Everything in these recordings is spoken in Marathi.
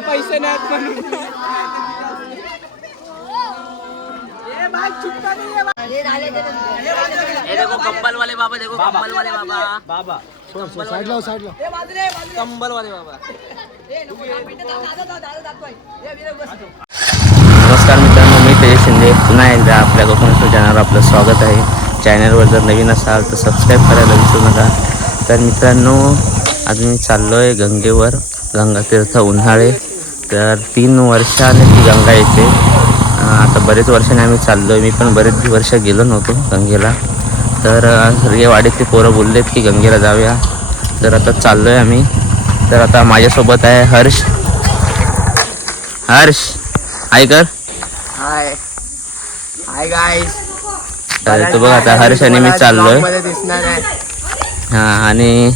माझ्याकडे पैसे नाहीत म्हणून. कंबल वाले बाबा देखो कंबल वाले बाबा. बाबा. हो, साईडला कंबल वाले बाबा. नमस्कार मित्रांनो मी तेजस शिंदे. पुन्हा एकदा आपल्या कोकण चॅनलवर आपलं स्वागत आहे. चॅनलवर जर नवीन असाल तर सबस्क्राईब करायला विसरू नका. तर मित्रांनो आज मी चाललो आहे गंगेवर गंगा तीर्थ उन्हाळे. तर तीन वर्षाने ती गंगा येते. आता बरेच वर्षाने आम्ही चाललो आहे मी पण बरेच वर्ष गेलो नव्हतो गंगेला. तर सगळे वाडीतले पोरं बोललेत की गंगेला जाऊया. तर आता चाललो आहे आम्ही. तर आता माझ्यासोबत आहे हर्ष. हर्ष ऐकर हाय. हाय गाईस तर तू बघ आता हर्ष आणि मी दिसणार आहे. हा आणि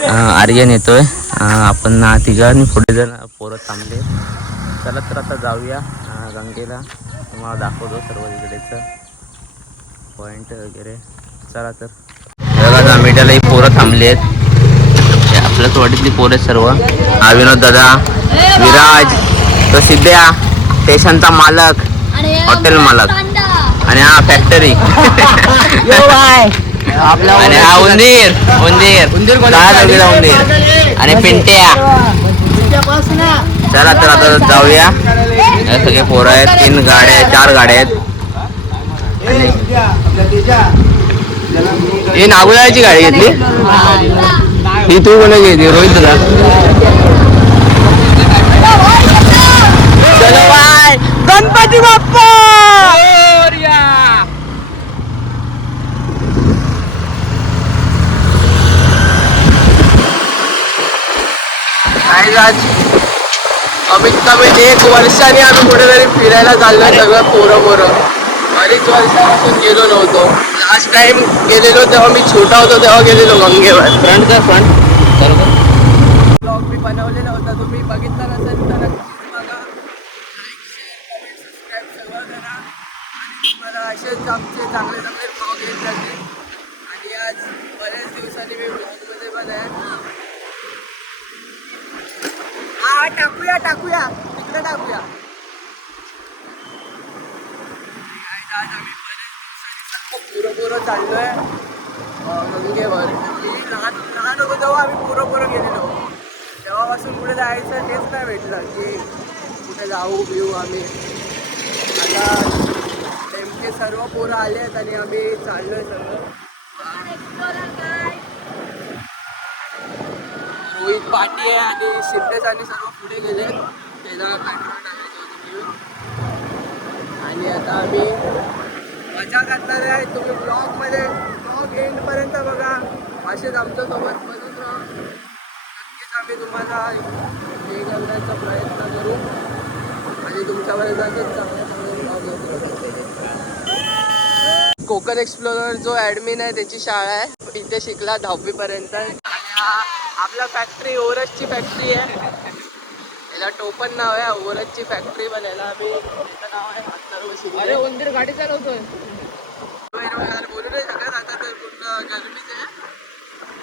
आर्यन येतोय. आपण ना तिघं आणि पुढे जण पोरं थांबले. चला तर आता जाऊया हा, गंगेला. तुम्हाला दाखवतो सर्व इकडेचं पॉईंट वगैरे. चला तर. बघा ही पोरं थांबली आहेत. हे आपल्याच वाडीतली पोरं आहेत सर्व. हा विनोद दादा विराज तो सिद्ध्या स्टेशनचा मालक हॉटेल मालक. आणि हा फॅक्टरी आणि हा उंदीर. उंदीर उंदीर. उंदीर आणि पिंट्या. चला तर आता जाऊया. हे सगळे पोरं आहेत तीन गाड्या आहेत चार गाड्या आहेत. ही नागुलाची गाडी घेतली? ही तू कोणाची घेतली? रोहित तुला. गणपती बाप्पा! आणि आज कमीत कमी एक वर्षाने आम्ही कुठेतरी फिरायला चाललोय सगळं पोरं पोरं बरीच वर्षापासून गेलो नव्हतो. लास्ट टाइम गेलेलो तेव्हा मी छोटा होतो तेव्हा गेलेलो गंगेवर. फ्रंट कर फ्रंट ब्लॉग मी बनवलेला होता तुम्ही बघितला नसेल तर असेच आमचे चांगले चांगले ब्लॉग येत जातील. आणि आज बऱ्याच दिवसांनी मी ब्लॉगमध्ये पण आहे. हा टाकूया टाकूया. तिकडे टाकूया. काय पुरं पुरं चाललोय अं, गंगेवर लहान लहान होतो तेव्हा आम्ही पुरं पुरं गेलेलो. तेव्हापासून कुठे जायचं तेच नाही भेटलं की कुठे जाऊ बिऊ आम्ही. आता नेमके सर्व पोरं आले आहेत आणि आम्ही चाललोय सर्व रोहित पाटी आहे आणि सिद्धेश आणि सर्व पुढे गेले. त्याला पेट्रोल टाकायचं होतं आणि आता आम्ही मजा करणार आहे. तुम्ही ब्लॉगमध्ये ब्लॉग एंडपर्यंत बघा. असेच आमच्यासोबत बनून राहा. नक्कीच आम्ही तुम्हाला हे करण्याचा प्रयत्न करू. आणि तुमच्यापर्यंत असेच चांगले चांगले ब्लॉग कोकण एक्सप्लोरर जो ॲडमिन आहे त्याची शाळा आहे. इथे शिकला दहावीपर्यंत. आणि हा आपला फॅक्टरी ओरसची फॅक्टरी आहे. याला टोपण नाव आहे ओरसची फॅक्टरी बनायला आम्ही. त्याचं नाव आहे. अरे उंदीर गाडी चालवतोय. यार बोलू नाही शकत आता तर पूर्ण गरमीच आहे.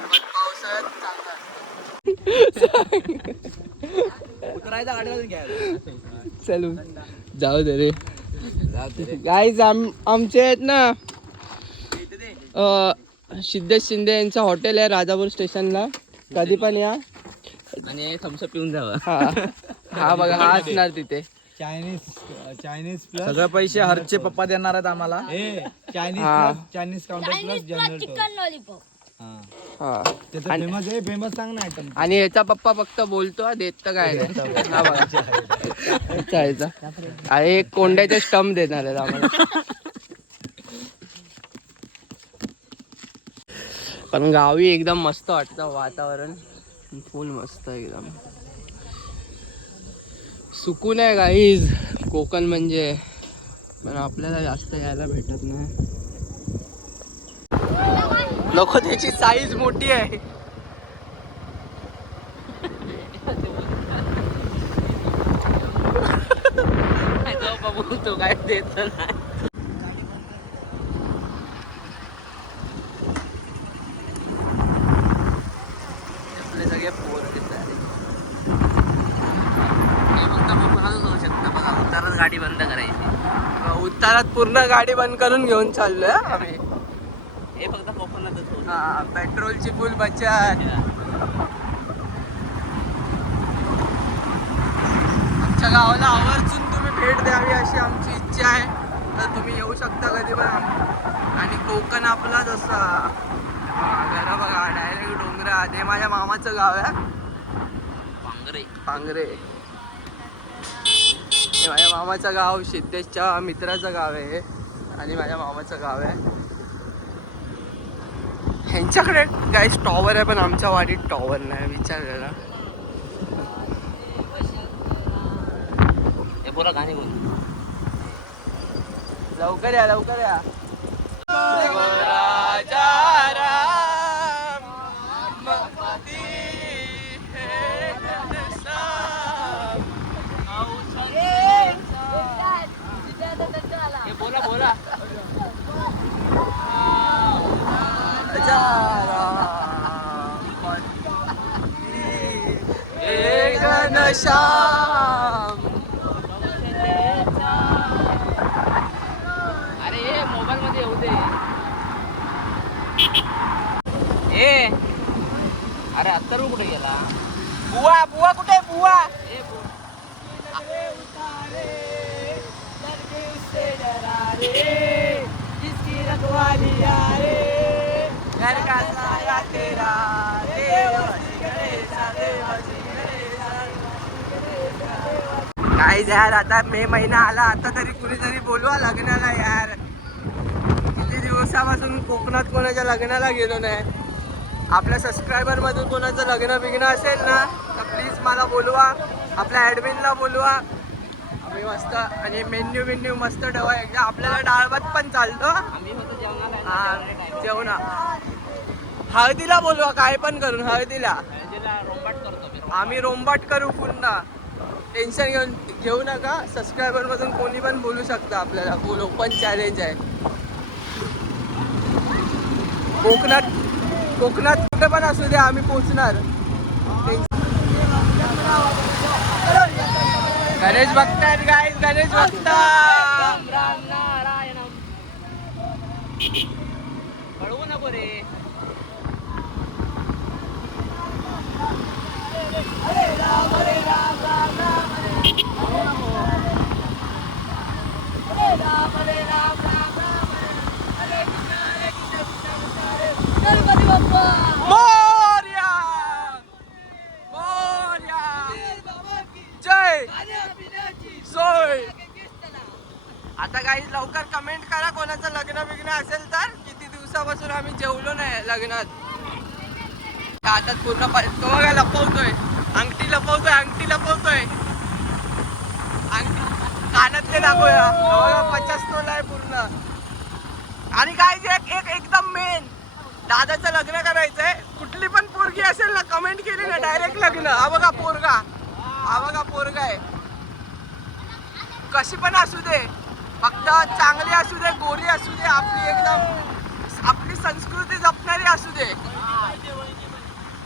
पण पावसाळ्यात चांगला उतरायचा गाडीला घ्या चलू. जाऊ दे रे. गाईज आम आमचे आहेत ना सिद्धेश शिंदे यांचं हॉटेल आहे राजापूर स्टेशनला. कधी पण या. आणि थम्सअप पिऊन जावं. हा. हा बघा हा असणार तिथे. चायनीज चायनीज प्लस सगळे पैसे हरचे पप्पा देणार आहेत आम्हाला. चायनीज हा. Plus Chinese counter plus general chicken lollipop हा. त्याचं फेमस आहे फेमस सांग ना आयटम आणि याचा पप्पा फक्त बोलतो हा, देत तर काय नाही. हा बघा. याचा याचा. आणि एक कोंड्याचे स्टंप देणार आहेत आम्हाला. पण गावी एकदम मस्त वाटतं वातावरण. फुल मस्त एकदम. सुकून आहे गाईज कोकण म्हणजे. पण आपल्याला जास्त यायला भेटत नाही. नको त्याची साईज मोठी आहे. बघू तो काय देत नाही आपले सगळे पोर तिथे गाडी बंद करायची उतारात पूर्ण गाडी बंद करून घेऊन चाललोय हा. आम्ही हे फक्त कोकणातच. हा पेट्रोलची फुल बचत. आमच्या गावाला आवर्जून तुम्ही भेट द्यावी अशी आमची इच्छा आहे. तर तुम्ही येऊ शकता कधी पण आणि कोकण आपला जसा. घर बघा डायरेक्ट डोंगरात हे माझ्या मामाचं गाव आहे. पांगरे. पांगरे. माझ्या मामाचं गाव सिद्धेशच्या मित्राचं गाव आहे. आणि माझ्या मामाचं गाव आहे. ह्यांच्याकडे काय टॉवर आहे पण आमच्या वाडीत टॉवर नाही विचारलेला हे बोला गाणी बोल. लवकर या लवकर या राजा राम महती हे घनश्याम. हे बोला बोला हे. अरे मोबाईल मध्ये येऊ दे. ए अरे अत्तर कुठे गेला? बुवा बुवा कुठे बुवा ए बो- घर का साया तेरा. काय यार आता मे महिना आला आता तरी कुणीतरी बोलवा लग्नाला यार. किती दिवसापासून कोकणात कोणाच्या लग्नाला गेलो नाही. आपल्या सबस्क्रायबर मधून कोणाचं लग्न बिग्न असेल ना तर प्लीज मला बोलवा. आपल्या ॲडमिनला बोलवा. आम्ही मस्त आणि मेन्यू बिन्यू मस्त ठेवा. एकदा आपल्याला डाळ भात पण चालतो. हा. जेवणा. हळदीला बोलवा काय पण करून हळदीला आम्ही रोंबाट करू पुन्हा टेन्शन घेऊन घेऊ नका सबस्क्रायबर मधून कोणी पण बोलू शकता आपल्याला बोल ओपन चॅलेंज आहे कोकणात कोकणात कुठे पण असू दे आम्ही पोचणार गणेश बघतायत गाईज गणेश बघतात आता काही लवकर कमेंट करा कोणाचं लग्न बिग्न असेल तर. किती दिवसापासून आम्ही जेवलो नाही लग्नात. हातात पूर्ण तो बघा लपवतोय. अंगठी लपवतोय अंगठी लपवतोय. अंगठी कानातले दाखवूया. तो बघा पचास तोला आहे पूर्ण. आणि काय जे एक एक एकदम मेन दादाचं लग्न करायचंय. कुठली पण पोरगी असेल ना कमेंट केली ना डायरेक्ट लग्न. हा बघा पोरगा. हा बघा पोरगा आहे. कशी पण असू दे. फक्त चांगली असू दे गोरी असू दे आपली एकदम आपली संस्कृती जपणारी असू दे.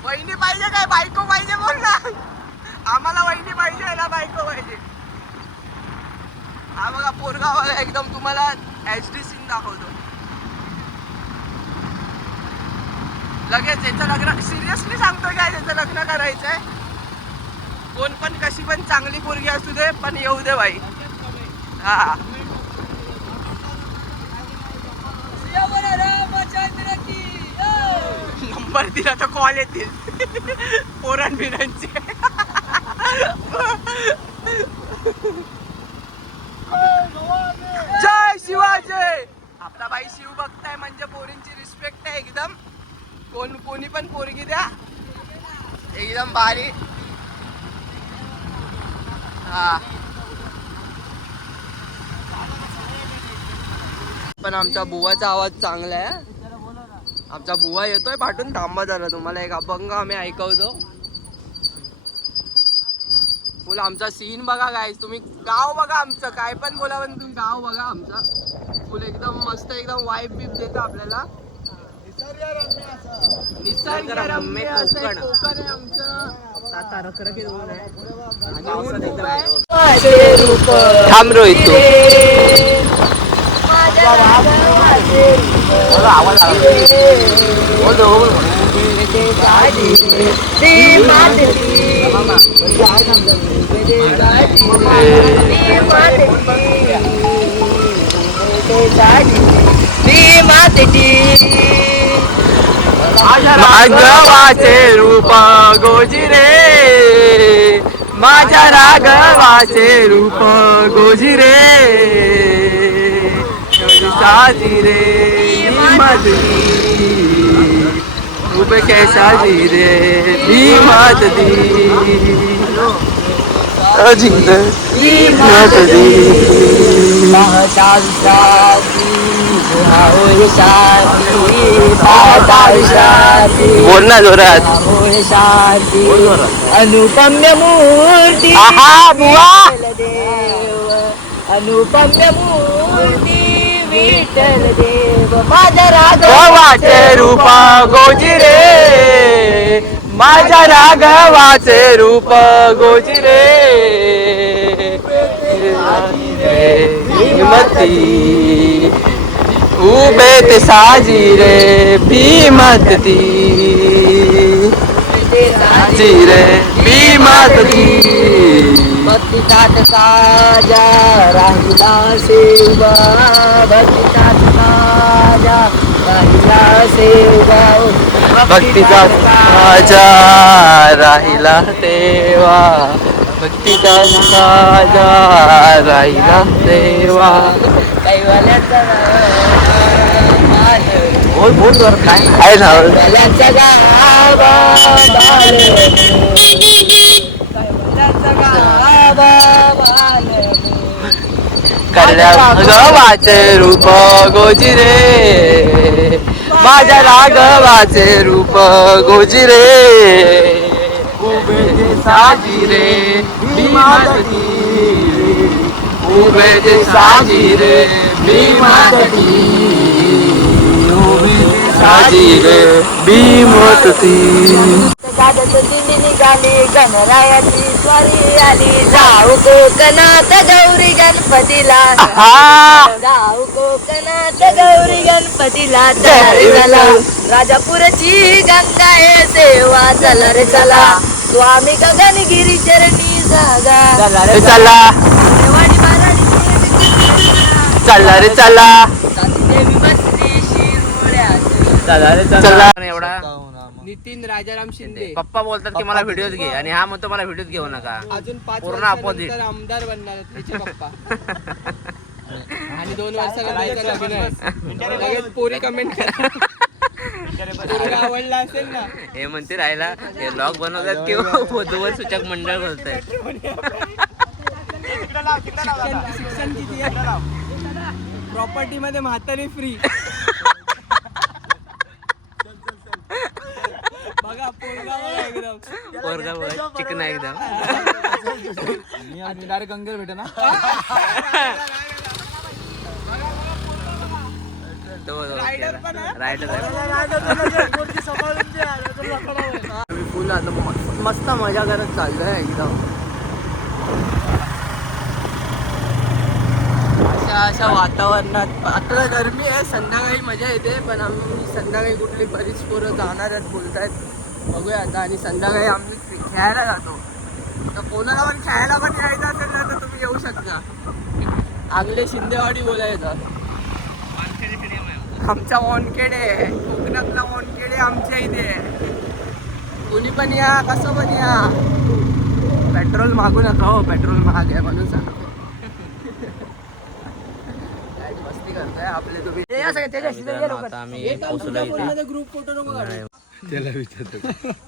वहिनी पाहिजे काय? बायको पाहिजे बोल ना. आम्हाला वहिनी पाहिजे ना बायको पाहिजे. हा बघा पोरगा बघा एकदम तुम्हाला एच डी सीन दाखवतो. लगेच याचं लग्न सिरियसली सांगतोय काय त्याचं लग्न करायचंय? कोण पण कशी पण चांगली पोरगी असू दे पण येऊ दे बाई. हा. नंबर दिला तर कॉल येतील. पोरण बिरांचे जय शिवाजय आपला बाई शिव बघताय म्हणजे पोरींची रिस्पेक्ट आहे एकदम. कोण कोणी पण पोरगी द्या. एकदम भारी. हा. पण आमच्या बुवाचा आवाज चांगला आहे आमचा बुवा येतोय पाठून थांबा जरा तुम्हाला एक अभंग आम्ही ऐकवतो. फुल आमचा सीन बघा काय तुम्ही गाव बघा आमचं काय पण बोला पण तुम्ही गाव बघा आमचं. फुल एकदम मस्त एकदम वाईफ बीप देतं आपल्याला. निसर्गरम्य एक कोकण. आहे आमचं. थांब रोहित तू राघवाचे रूप गोजिरे माझ्या राघवाचे रूप गोजिरे साजिरे मधली रूप कैसा जिरे भीमत दी दी बोल ना जोरात. अनुपम्य मूर्ती अनुपम्य मूर्ती विठ्ठल देव माझा राग रूप गोजिरे. माझ्या राघवाचे रूप गोजिरे हिमती उभे ते साजिरे भीमत. ती साजिरे भीमत. ती भक्ती तात साजा राहिला सेवा. भक्ती साजा राहिला सेवा. भक्तीचा राजा राहिला तेवा भक्तीचा राजा राहिला तेवा कैवाल्याचा बोल बोल वर काय रूप गोजिरे माझ्या राघवाचे रूप गोजिरे. उभे ते साजिरे मी माझी उभे ते साजिरे मी माझी उभे ते साजिरे भीमतती गाडत दिंडी निघाली गणरायाची स्वारी आली. जाऊ कोकणात गौरी गणपतीला. हा. जाऊ कोकणात गौरी गणपतीला. चला राजापूरची गंगा हे सेवा चला रे चला. स्वामी गगनगिरी चरणी जागा. चला रे चला. महाराणी चला रे चला. चला रे चला. एवढा नितीन राजाराम शिंदे. पप्पा बोलतात की मला व्हिडिओ घे आणि हा म्हणतो मला व्हिडिओ घेऊ नका. अजून पाच पूर्ण वर्षानंतर opposite. आमदार बनणार आहेत तिचे पप्पा. आणि दोन वर्षानंतर लग्न आहे. लगेच पोरी कमेंट करा. पोरगा आवडला असेल ना. हे म्हणते राहिला हे ब्लॉग बनवतात किंवा वधूवर सूचक मंडळ बोलताय. शिक्षण शिक्षण किती आहे? प्रॉपर्टी मध्ये म्हातारी फ्री बघा पोरगा बघा एकदम. पोरगा बघा चिकना एकदम. मी डायरेक्ट गंगेवर भेटे ना. आहे? फुल आता मस्त- मस्त मजा करत चाललोय एकदम. अशा अशा वातावरणात आता गरमी आहे संध्याकाळी मजा येते पण आम्ही संध्याकाळी कुठली बरीच पोरं जाणार आहेत बोलतायत. बघूया आता. आणि संध्याकाळी आम्ही खेळायला जातो. तर कोणाला पण खेळायला पण यायचं असेल ना तर तुम्ही येऊ शकता. आगले शिंदेवाडी बोलायचं. आमचा वॉनखेडे कोकणातला वॉनखेडे आमच्या इथे. कोणी पण या कसं पण या. पेट्रोल मागू नका हो पेट्रोल महाग आहे म्हणून सांगतो. काय मस्ती करताय आपले तुम्ही. आम्ही ग्रुप फोटो नको काढू. त्याला विचारतो.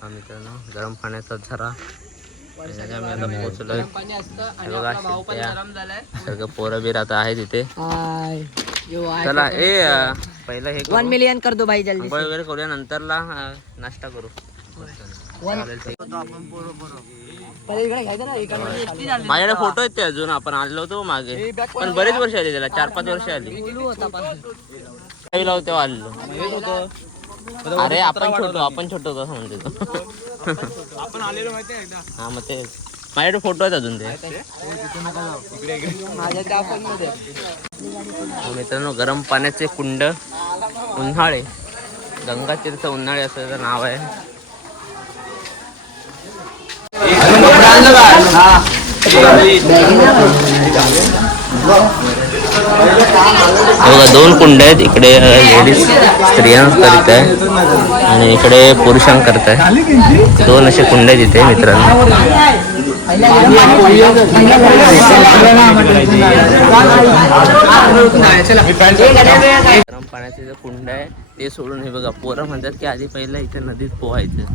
हा मित्रांनो गरम पाण्याचा झरा. आम्ही पोचलोय हे सगळं पोरं बिर आता आहे तिथे चला ए पहिलं हे वन. मिलियन कर दो भाई जल्दी आंघोळ वगैरे करूया नंतरला नाश्ता करू. माझ्याकडे फोटो आहेत ते अजून आपण आलो होतो मागे. पण बरेच वर्ष आली त्याला चार पाच वर्ष आली. होता तेव्हा आलेलो अरे आपण छोटो आपण छोटो कसं म्हणते तो. आपण आलेलो माहितीये एकदा. हा मग ते माझ्याकडे फोटो आहेत अजून ते. मध्ये. मित्रांनो गरम पाण्याचे कुंड उन्हाळे. गंगा तीर्थ उन्हाळे असं त्याचं नाव आहे. हे. बघा दोन कुंड आहेत. इकडे लेडीज स्त्रियांकरिता आहे आणि इकडे पुरुषांकरिता आहे दोन असे कुंड आहेत इथे मित्रांनो. गरम पाण्याचे जे कुंड आहे ते सोडून हे बघा पोरं म्हणतात की आधी पहिला इथे नदीत पोहायचं.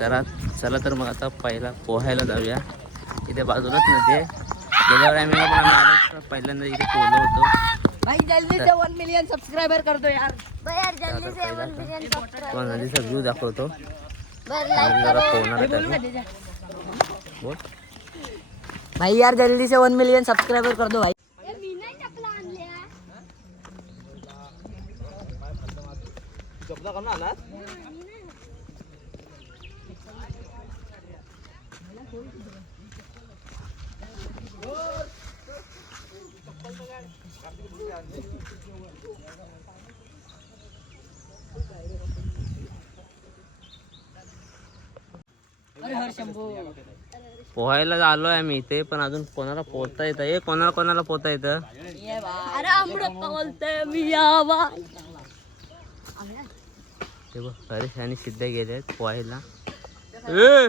तर चला तर मग आता पहिला पोहायला जाऊया. इथे बाजूलाच नदी आहे. गेल्या आम्ही पण पहिल्यांदा इथे पोहलो होतो. भाई जल्दी से वन मिलियन सब्सक्राइबर कर दो यार. तुम्हाला नदीचा व्ह्यू दाखवतो. आणि जरा पोहणार त्याचं बोल. भाई यार जल्दी से वन मिलियन सब्सक्राइबर कर दो भाई. पोहायला आलोय आम्ही इथे पण अजून कोणाला पोहता येतं? हे कोणाला कोणाला पोहता येतं? अरे अमृत बोलते मी यावा. ते बघ हरेश आणि सिद्ध गेले पोहायला. ए!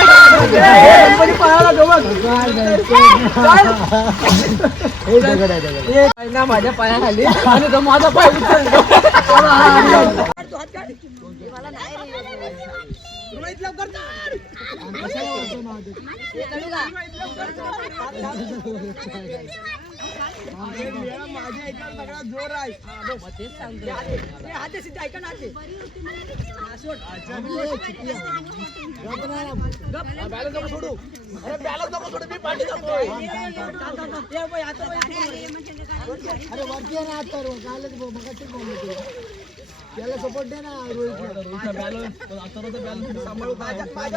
ना माझ्या पायाखाली आणि तो माझा पाय उचलतो हमको तर मग आत्ताच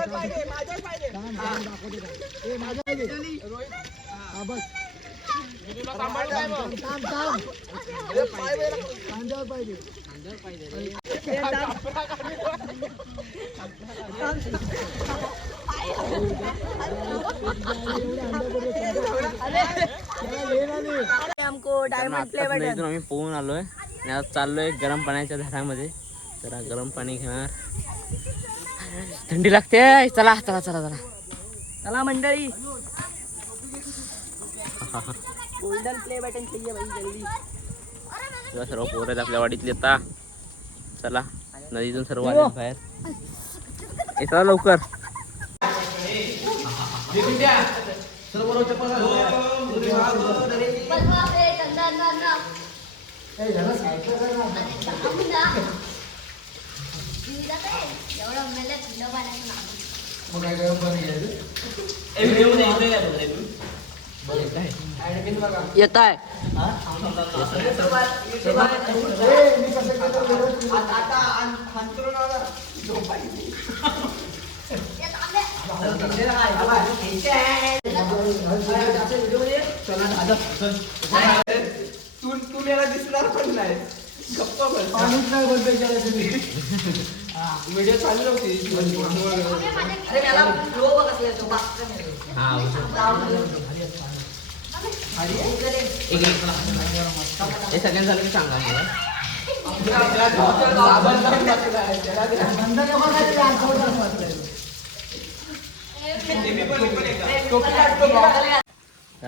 नदीतून आम्ही पोहून आलोय. आणि आता चाललोय गरम पाण्याच्या धारामध्ये जरा गरम पाणी घेणार. थंडी लागते. चला चला चला चला. चला मंडळी. गोल्डन प्ले बटन चाहिए भाई जल्दी. तेव्हा सर्व पोरं आहेत आपल्या वाडीतली आता. चला नदीतून सर्व आले बाहेर. ए चला लवकर. येत आहे तू तू मला दिसणार पण नाही गप्प बस व्हिडिओ चालू होती अरे त्याला फ्लो बघ असले तो हे सगळ्यांना झालं की सांगा मला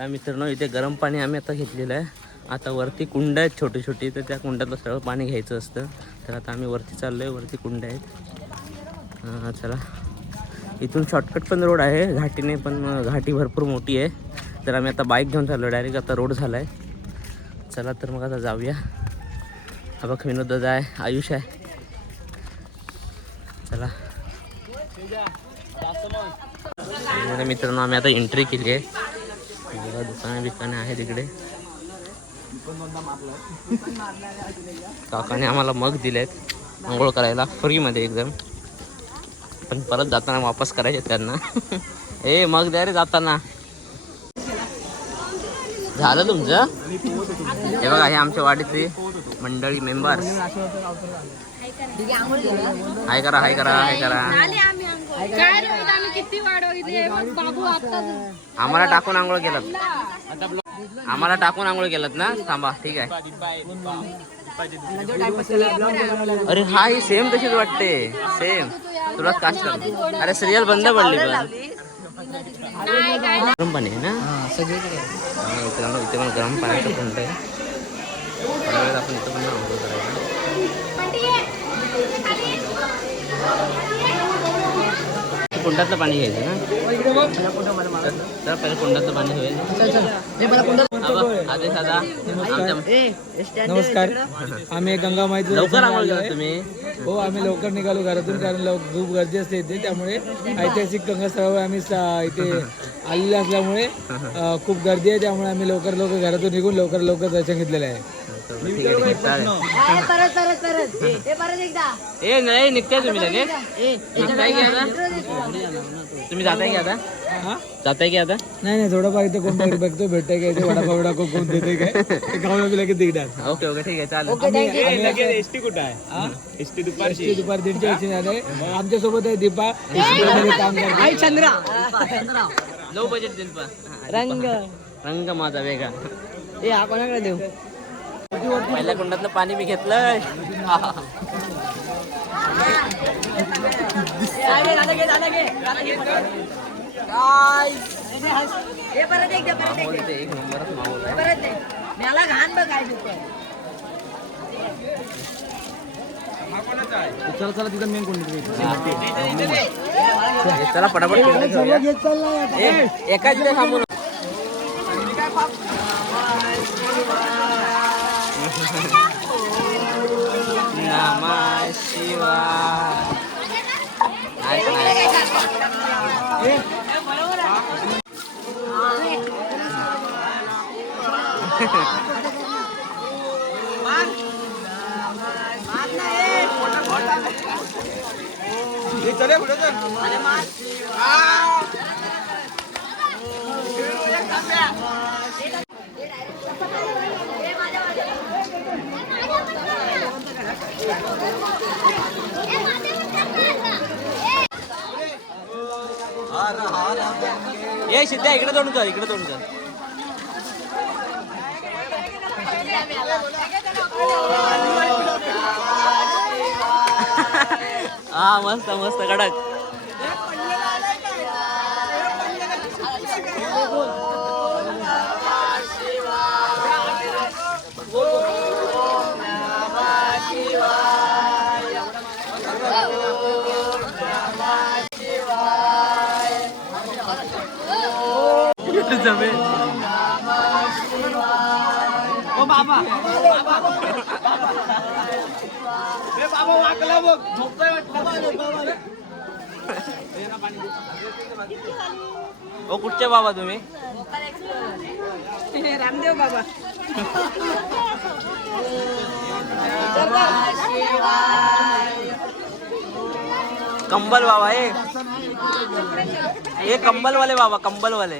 मित्रांनो इथे गरम पाणी आम्ही आता घेतलेलं आहे. आता वरती कुंड आहेत छोटी छोटी तर त्या कुंडातलं सगळं पाणी घ्यायचं असतं. तर आता आम्ही वरती चाललो आहे वरती कुंड आहेत. हां चला. इथून शॉर्टकट पण रोड आहे घाटीने पण घाटी भरपूर मोठी आहे. तर आम्ही आता बाईक घेऊन चाललो डायरेक्ट आता रोड झाला आहे चला तर मग आता जाऊया. हा बघ विनोद दादा आहे आयुष आहे. चला. मित्रांनो आम्ही आता एंट्री केली आहे. बघा दुकाने बिकाने आहेत इकडे. काकाने आम्हाला मग दिलेत. आंघोळ करायला फ्रीमध्ये एकदम. पण परत जाताना वापस करायचे त्यांना. ए मग द्या रे जाताना. झालं तुमचं? हे बघा हे आमच्या वाडीतले मंडळी मेंबर्स हाय करा हाय करा हाय करा. आम्हाला टाकून आंघोळ केलं. आम्हाला टाकून आंघोळ केलं ना? थांबा ठीक आहे. अरे हा ही सेम तशीच वाटते. सेम तुला कास्ट अरे सिरियल बंद पडली पण. गरम पाणी आहे ना? मित्रांनो इथे पण गरम पाण्याचं कुंड आहे. आपण इथं पण आंघोळ कुंडातलं पाणी घ्यायचं ना? पहिले कुंडातलं पाणी होईल. आदेश दादा आमच्या नमस्कार. आम्ही गंगा माईचं लवकर तुम्ही. हो आम्ही लवकर निघालो घरातून कारण खूप गर्दी असते इथे त्यामुळे ऐतिहासिक गंगा स्थळावर आम्ही इथे आलेले असल्यामुळे खूप गर्दी आहे त्यामुळे आम्ही लवकर लवकर घरातून निघून लवकर लवकर दर्शन घेतलेलं आहे. ठीक आहे, ठीक आहे, चालेल. परत परत परत हे परत एकदा. ए नाही निघताय तुम्ही लगेच? निघताय की आता? तुम्ही जाताय की आता? हा? जाताय की आता? नाही नाही थोडंफार इथे कोण बघतो भेटतंय काय ते वडापाव वडापाव कोण देते काय? ते खाऊन बी लगेच दिगडात ओके ओके ठीक आहे चालेल. एसटी कुठं आहे? एसटी दुपारची. दुपार दीडच्या एसटी झाले आमच्यासोबत आहे दीपा. मध्ये काम करते लो बजेट दिल रंग. रंग माझा वेगळा. हा कोणाकडे देऊ? पहिल्या कुंडातलं पाणी मी घेतलंय. हे एक नंबरच माहोल आहे. मला घाण चला चला तिथं मेन कोण चला. पटापट एकाच इथे नाईस ये सिद्ध्या इकडे तोंड कर इकडे तोंड जा हा मस्त मस्त कडक. जमेल. ओ कुठचे बाबा तुम्ही? रामदेव बाबा. कंबल बाबा ये कंबल वाले बाबा कंबल वाले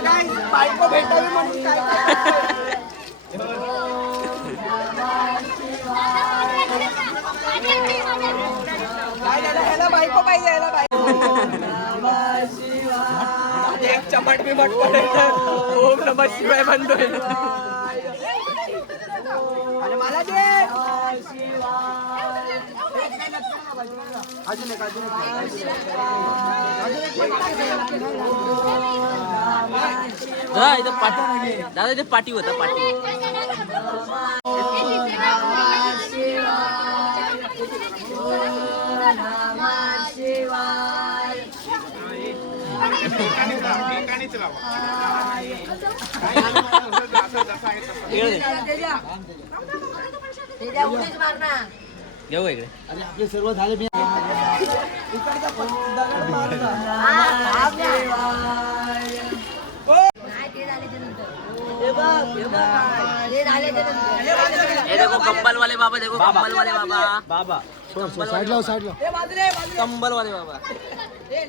बायको भेटावी म्हणून काय काय झालं ह्याला बायको पाहिजे ह्याला बायको आधी एक चमट बिमट पडेल ओम नमः शिवाय म्हणतोय आणि मला दे अजून एक अजून दादा इथं पाठी दादा इथे पाठी होता पाठी इकडे दे. त्याच्या उडीच मार ना घेऊ का इकडे आणि आपले सर्व झाले मी नाही ते झाल्याच्यानंतर हे बघ हे बघ ते झाल्याच्यानंतर हे देखो कंबल वाले बाबा देखो कंबल वाले बाबा बाबा साईड लाव साईड लाव हे बाजूला बाजूला कंबल वाले बाबा हे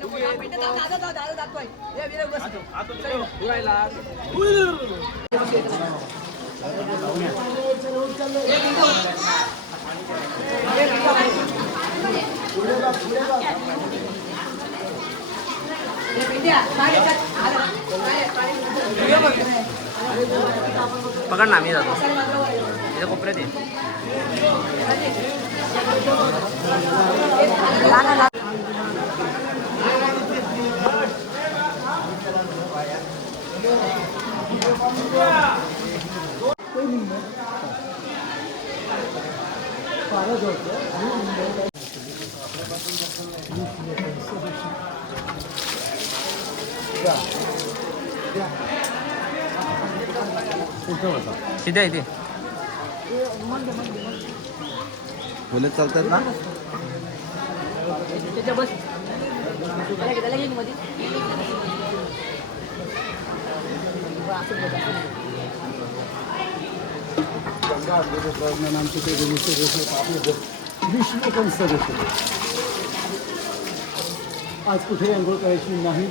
नको दहा मिनिटं दादा दादा दादा दाखवाय हे विरे बस ना? जातो इथे कोपऱ्यात ये तिथे इथे गंगा चालतात प्रयत्न आमचे ते आपले विष्णू पण सदस्य आज कुठे अंघोळ करायची नाही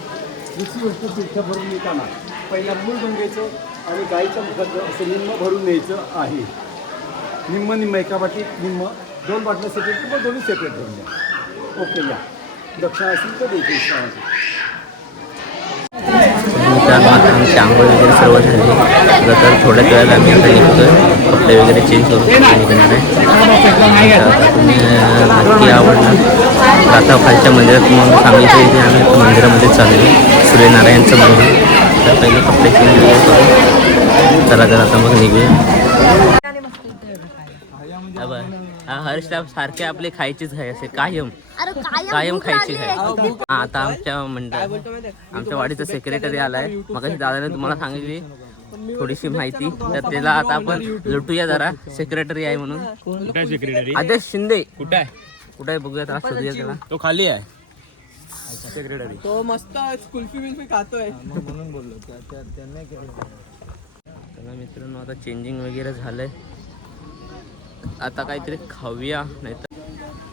दुसरी गोष्ट तीर्थ भरून येताना पहिल्या मूळ गंगेचं आणि गाईच्या मुखात असं निम्म भरून न्यायचं आहे. निम्म निम्म एका बाटलीत निम्म दोन बाटल्या सेपरेट किंवा दोन्ही सेपरेट भरून द्या. ओके या. दक्षिणा असेल तर देखील श्रावणाची आमची आंघोळ वगैरे सर्व झाली. आता तर थोड्याच वेळात आम्ही आता निघतोय. कपडे वगैरे चेंज करून निघणार आहे. तर आता नक्की आवडलं खालच्या मंदिरात मग सांगितलं इथे आम्ही मंदिरामध्ये चाललो सूर्यनारायणचं मंदिर. तर पहिले कपडे चेंज वगैरे करू चला तर आता मग निघूया. हा. हा हर्षला सारखे आपले खायचीच आहे असे. कायम. अरे कायम खायची आहे. हा आता आमच्या मंडळ आमच्या वाडीचा सेक्रेटरी आलाय. मग दादाने तुम्हाला सांगितली थोडीशी माहिती तर त्याला आता आपण लुटूया जरा. सेक्रेटरी आहे म्हणून. आदेश शिंदे. कुठे आहे? कुठे आहे बघूया त्याला शोधूया त्याला तो खाली आहे. तो मस्त कुल्फी बिल्फी खातोय. चला मित्रांनो आता चेंजिंग वगैरे झालंय. आता काहीतरी खाऊया नाही तर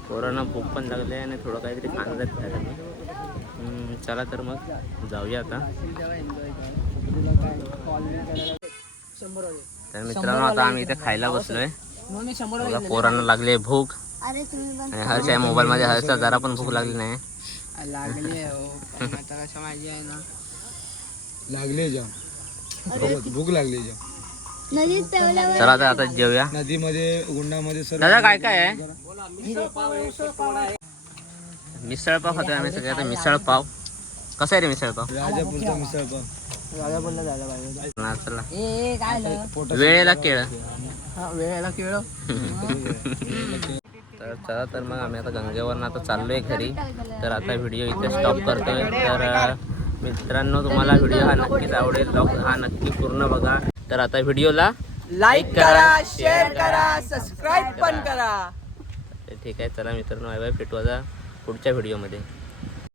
कोरोना भूक पण लागली आहे आणि थोडं काहीतरी हम्म, चला तर मग जाऊया आता. तर मित्रांनो आता आम्ही इथे खायला बसलोय. पोरांना लागली भूक. अरे तुम्ही पण आणि हर्ष आहे मोबाईल मध्ये हर्षला जरा पण भूक लागली नाही. लागली आहे हो. आता भूक लागली चला तर आता जेवूया नदीमध्ये गुंडामध्ये दादा काय काय आहे? मिसळ पाव खातोय आम्ही सगळे. आता मिसळ पाव. कसं आहे रे मिसळ पाव? राजापूरचा मिसळपाव दादा बोलला झालं पाहिजे. ना, चला. ए काय झालं? वेळेला केळ. हा वेळेला केळ? तर चला तर मग आम्ही आता गंगेवरनं आता चाललोय घरी. तर आता व्हिडिओ इथे स्टॉप करतोय. तर अं, मित्रांनो तुम्हाला व्हिडिओ हा नक्कीच आवडेल. ब्लॉग हा नक्की पूर्ण बघा. तर आता व्हिडिओला लाईक करा शेअर करा सबस्क्राईब पण करा. ठीक आहे चला मित्रांनो बाय बाय भेटू आता पुढच्या व्हिडिओमध्ये.